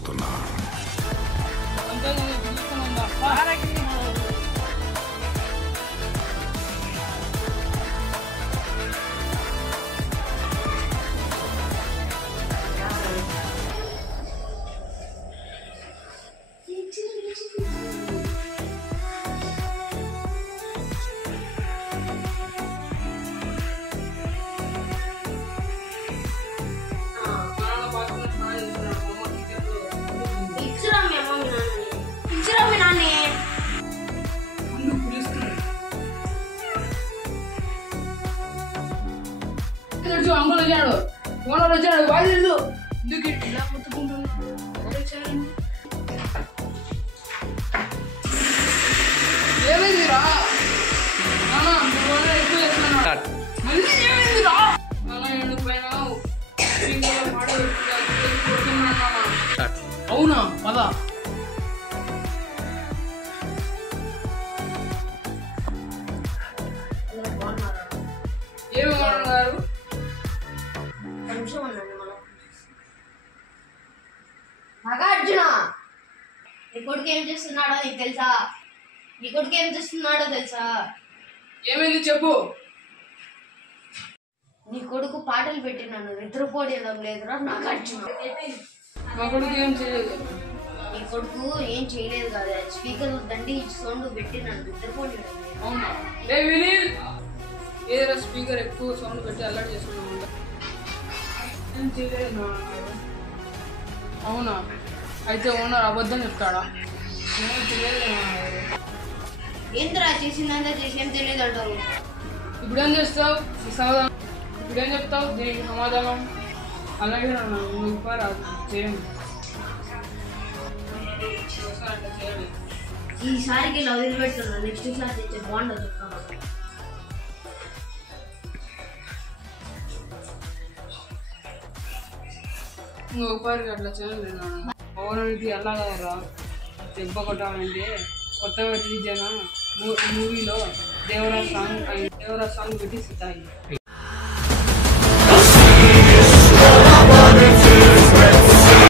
వస్తున్నా. అంకుల్ వచ్చాడు, ఓనర్ వచ్చాడు, బయలుదేరు. ఎందుకు ఇలా ముట్టుకుంటున్నాను? ఏమైందిరా ఎక్కువ చేస్తున్నాను. మళ్ళీ ఏమైందిరా? అవునా? పద. ఏమన్నారు? నాగార్జున, నీ కొడుకు ఏం చేస్తున్నాడో నీకు తెలుసా? నీ కొడుకు ఏం చేస్తున్నాడో తెలుసా? ఏమైంది చెప్పు. నీ కొడుకు పాటలు పెట్టి నన్ను నిద్రపోయడం లేదురా నాగార్జున. మా కొడుకు ఏం చేయలేదు. నీ కొడుకు ఏం చేయలేదు కదా, స్పీకర్ దండి సౌండ్ పెట్టి నన్ను నిద్రపోయడం లేదు. అవునా? ఏ వినీల్, ఏదైనా స్పీకర్ ఎక్కువ సౌండ్ పెట్టి అలర్ట్ చేసుకున్నాము. ఏం చేయలేదు. అవునా? అయితే ఓనర్ అబద్ధం చెప్తాడా? ఏంద్రా చేసిందంతా చేసి ఏం తెలియదు అంటారు. ఇప్పుడేం చేస్తావు? సమాధానం ఇప్పుడేం చెప్తావు దీనికి సమాధానం? అలాగే చేయండి. ఈసారికి ఇలా వదిలిపెడుతున్నా, నెక్స్ట్ సారి తెచ్చే బాగుండదు చెప్తాను. ఇంకొకరికి అట్లా చేయండి. ఓనర్కి ఎలా కదరా దెబ్బ కొట్టాలంటే కొత్తగా రిలీజ్ అయిన మూవీలో దేవరా సాంగ్ పెట్టి సిద్ధాయి.